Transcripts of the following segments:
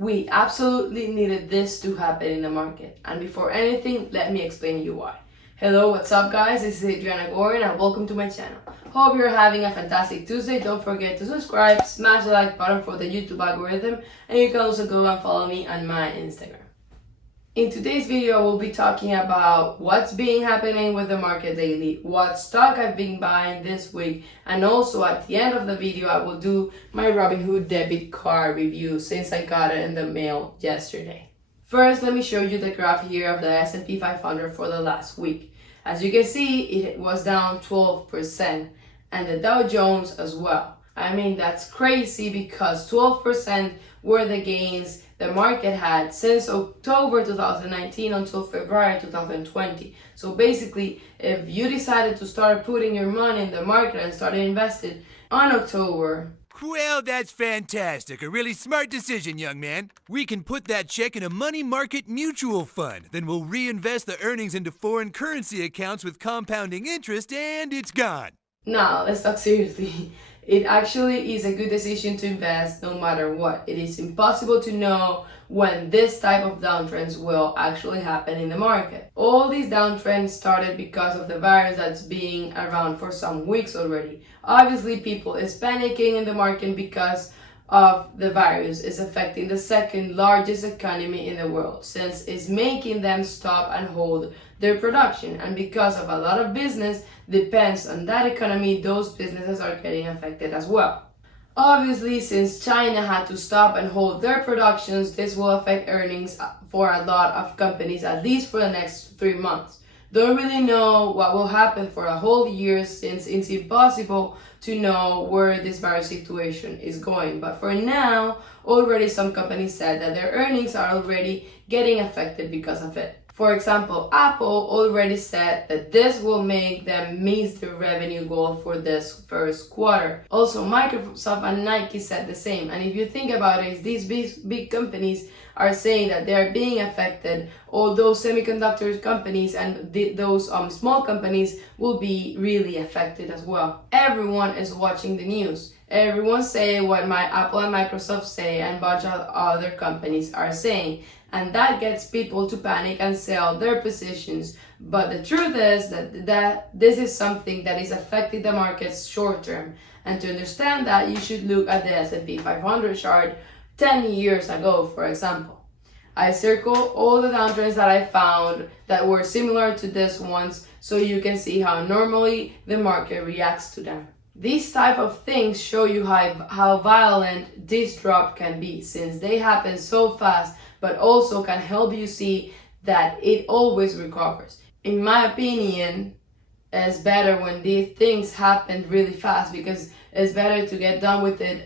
We absolutely needed this to happen in the market. And before anything, let me explain you why. Hello, what's up guys? This is Adriana Gorrin and welcome to my channel. Hope you're having a fantastic Tuesday. Don't forget to subscribe, smash the like button for the YouTube algorithm, and you can also go and follow me on my Instagram. In today's video, we'll be talking about what's been happening with the market lately, what stock I've been buying this week, and also at the end of the video, I will do my Robinhood Debit card review since I got it in the mail yesterday. First, let me show you the graph here of the S&P 500 for the last week. As you can see, it was down 12%, and the Dow Jones as well. I mean, that's crazy because 12% were the gains the market had since October 2019 until February 2020. So basically, if you decided to start putting your money in the market and started investing on October. Well, that's fantastic. A really smart decision, young man. We can put that check in a money market mutual fund. Then we'll reinvest the earnings into foreign currency accounts with compounding interest, and it's gone. Now, let's talk seriously. It actually is a good decision to invest no matter what. It is impossible to know when this type of downtrends will actually happen in the market. All these downtrends started because of the virus that's being around for some weeks already. Obviously, people is panicking in the market because of the virus is affecting the second largest economy in the world, since it's making them stop and hold their production, and because of a lot of business depends on that economy, those businesses are getting affected as well. Obviously, since China had to stop and hold their productions, this will affect earnings for a lot of companies, at least for the next 3 months. Don't really know what will happen for a whole year since it's impossible to know where this virus situation is going. But for now, already some companies said that their earnings are already getting affected because of it. For example, Apple already said that this will make them miss their revenue goal for this first quarter. Also, Microsoft and Nike said the same. And if you think about it, these big companies are saying that they're being affected, although semiconductor companies and those small companies will be really affected as well. Everyone is watching the news. Everyone say what my Apple and Microsoft say and a bunch of other companies are saying. And that gets people to panic and sell their positions. But the truth is that this is something that is affecting the markets short term. And to understand that, you should look at the S&P 500 chart 10 years ago, for example. I circle all the downtrends that I found that were similar to this ones so you can see how normally the market reacts to them. These type of things show you how violent this drop can be, since they happen so fast, but also can help you see that it always recovers. In my opinion, it's better when these things happen really fast, because it's better to get done with it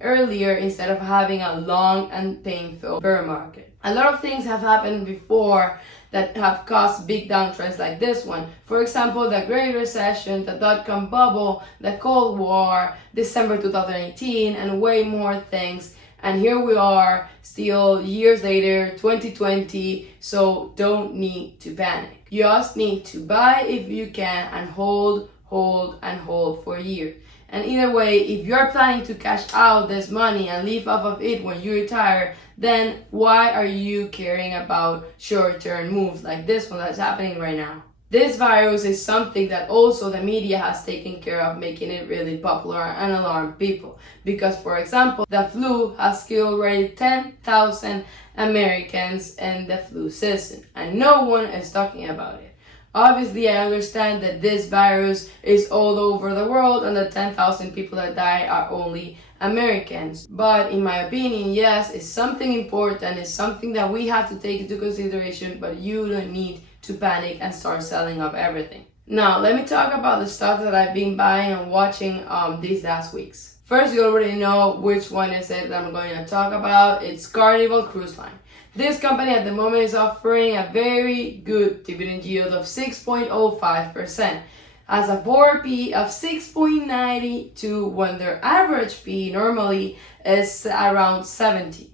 earlier instead of having a long and painful bear market. A lot of things have happened before that have caused big downtrends like this one. For example, the Great Recession, the dot-com bubble, the Cold War, December 2018, and way more things. And here we are, still years later, 2020, so don't need to panic. You just need to buy if you can and hold for a year. And either way, if you're planning to cash out this money and live off of it when you retire, then why are you caring about short-term moves like this one that's happening right now? This virus is something that also the media has taken care of, making it really popular and alarm people. Because, for example, the flu has killed already 10,000 Americans in the flu season, and no one is talking about it. Obviously, I understand that this virus is all over the world and the 10,000 people that die are only Americans. But in my opinion, yes, it's something important, it's something that we have to take into consideration, but you don't need to panic and start selling up everything. Now, let me talk about the stocks that I've been buying and watching these last weeks. First, you already know which one is it that I'm going to talk about. It's Carnival Cruise Line. This company at the moment is offering a very good dividend yield of 6.05%. Has a forward P of 6.92 when their average P normally is around 17.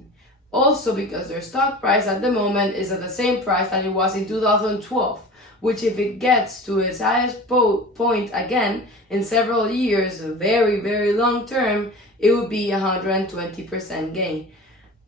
Also because their stock price at the moment is at the same price that it was in 2012, which if it gets to its highest point again in several years, very long term, it would be 120% gain.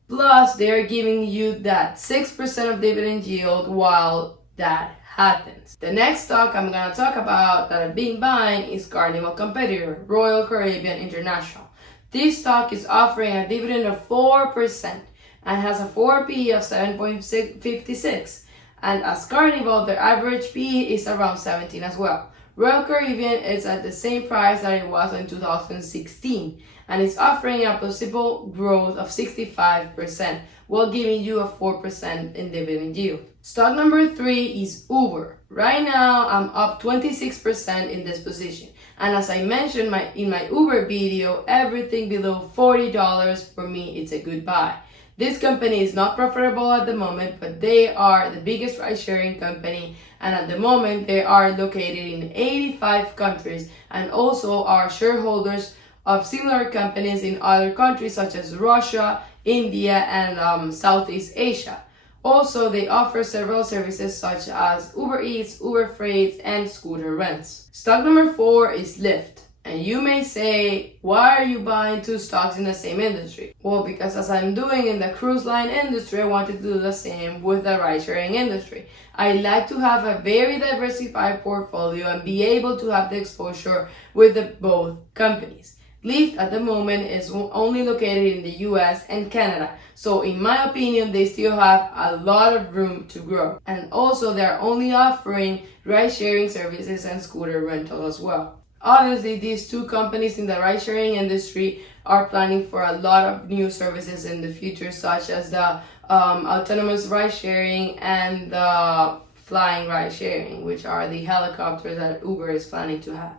Plus, they're giving you that 6% of dividend yield while that happens. The next stock I'm gonna talk about that I've been buying is Carnival competitor, Royal Caribbean International. This stock is offering a dividend of 4% and has a 4P of 7.56. And as Carnival, their average P is around 17 as well. Royal Caribbean is at the same price that it was in 2016 and it's offering a possible growth of 65% while giving you a 4% in dividend yield. Stock number 3 is Uber. Right now, I'm up 26% in this position. And as I mentioned in my Uber video, everything below $40 for me, it's a good buy. This company is not profitable at the moment, but they are the biggest ride-sharing company, and at the moment they are located in 85 countries and also are shareholders of similar companies in other countries such as Russia, India, and Southeast Asia. Also, they offer several services such as Uber Eats, Uber Freight, and scooter rents. Stock number 4 is Lyft. And you may say, why are you buying 2 stocks in the same industry? Well, because as I'm doing in the cruise line industry, I wanted to do the same with the ride-sharing industry. I like to have a very diversified portfolio and be able to have the exposure with both companies. Lyft at the moment is only located in the US and Canada. So in my opinion, they still have a lot of room to grow. And also they're only offering ride-sharing services and scooter rental as well. Obviously, these 2 companies in the ride-sharing industry are planning for a lot of new services in the future, such as the autonomous ride-sharing and the flying ride-sharing, which are the helicopters that Uber is planning to have.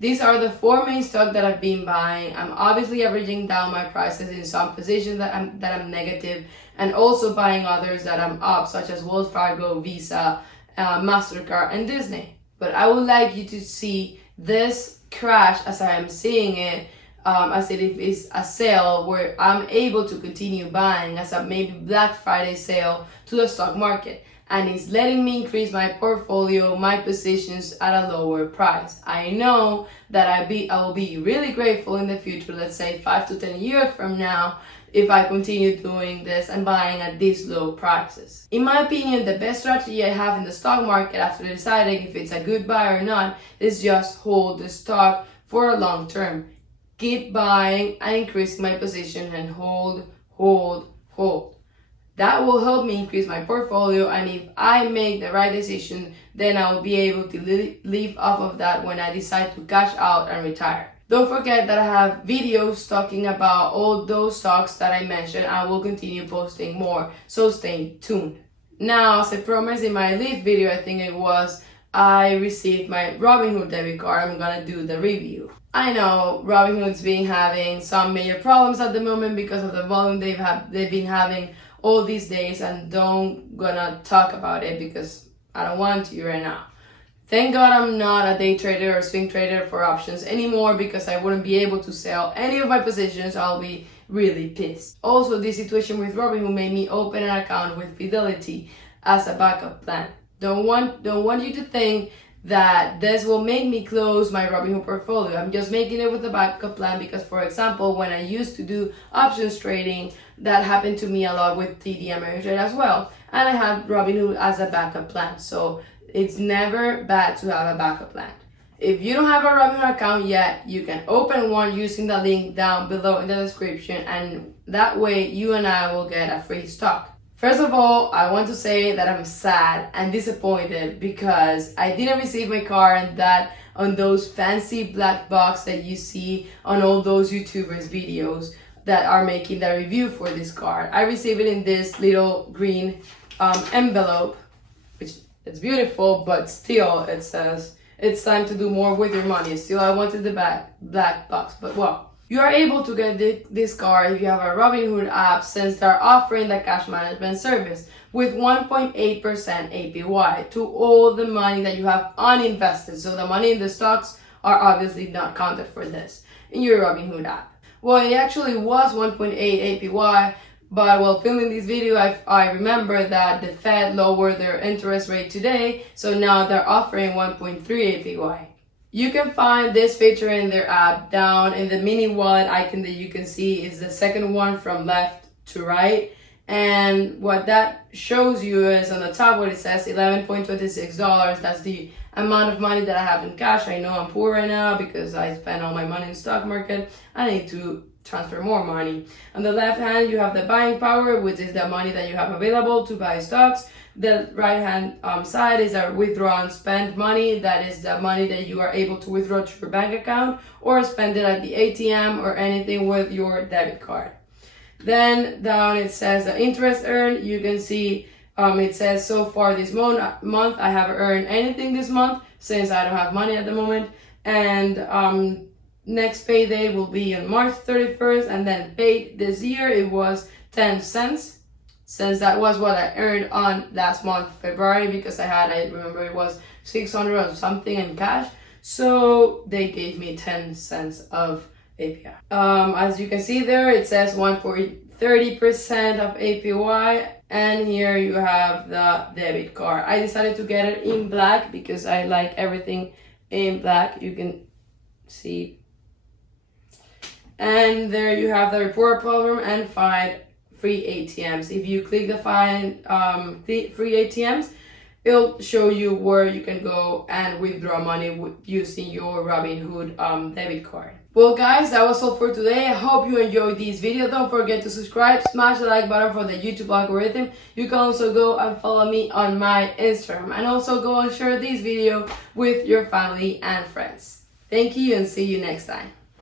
These are the 4 main stocks that I've been buying. I'm obviously averaging down my prices in some positions that I'm negative, and also buying others that I'm up, such as Wells Fargo, Visa, MasterCard, and Disney. But I would like you to see this crash as I am seeing it, as it is a sale where I'm able to continue buying as a maybe Black Friday sale to the stock market, and it's letting me increase my portfolio, my positions at a lower price. I know that I will be really grateful in the future, let's say 5 to 10 years from now, if I continue doing this and buying at these low prices. In my opinion, the best strategy I have in the stock market after deciding if it's a good buy or not is just hold the stock for a long term. Keep buying and increasing my position and hold. That will help me increase my portfolio, and if I make the right decision, then I will be able to live off of that when I decide to cash out and retire. Don't forget that I have videos talking about all those stocks that I mentioned. I will continue posting more, so stay tuned. Now, as I promised in my Lyft video, I think it was, I received my Robinhood debit card. I'm gonna do the review. I know Robinhood's been having some major problems at the moment because of the volume they've been having all these days, and don't gonna talk about it because I don't want to right now. Thank God I'm not a day trader or swing trader for options anymore, because I wouldn't be able to sell any of my positions. I'll be really pissed. Also, this situation with Robinhood made me open an account with Fidelity as a backup plan. Don't want you to think that this will make me close my Robinhood portfolio. I'm just making it with a backup plan because, for example, when I used to do options trading, that happened to me a lot with TD Ameritrade as well. And I have Robinhood as a backup plan. So it's never bad to have a backup plan. If you don't have a Robinhood account yet, you can open one using the link down below in the description, and that way you and I will get a free stock. First of all, I want to say that I'm sad and disappointed because I didn't receive my card on those fancy black box that you see on all those YouTubers videos that are making the review for this card. I received it in this little green envelope, which it's beautiful, but still it says it's time to do more with your money. Still, I wanted the black box, but well. You are able to get this card if you have a Robinhood app, since they're offering the cash management service with 1.8% APY to all the money that you have uninvested. So the money in the stocks are obviously not counted for this in your Robinhood app. Well, it actually was 1.8 APY, but while filming this video, I remember that the Fed lowered their interest rate today, so now they're offering 1.3 APY. You can find this feature in their app down in the mini wallet icon that you can see is the second one from left to right. And what that shows you is on the top what it says $11.26. That's the amount of money that I have in cash. I know I'm poor right now because I spent all my money in stock market. I need to transfer more money. On the left hand, you have the buying power, which is the money that you have available to buy stocks. The right hand side is a withdraw and spend money. That is the money that you are able to withdraw to your bank account or spend it at the ATM or anything with your debit card. Then down it says the interest earned. You can see it says so far this month I haven't earned anything this month since I don't have money at the moment. And next payday will be on March 31st, and then paid this year it was 10 cents, since that was what I earned on last month, February, because I remember it was 600 or something in cash, so they gave me 10 cents of APY. As you can see there, it says 1.30% of APY, and here you have the debit card. I decided to get it in black because I like everything in black. You can see. And there you have the report program and 5 free ATMs. If you click the free ATMs, it'll show you where you can go and withdraw money using your Robinhood debit card. Well guys, that was all for today. I hope you enjoyed this video. Don't forget to subscribe, smash the like button for the YouTube algorithm. You can also go and follow me on my Instagram, and also go and share this video with your family and friends. Thank you and see you next time.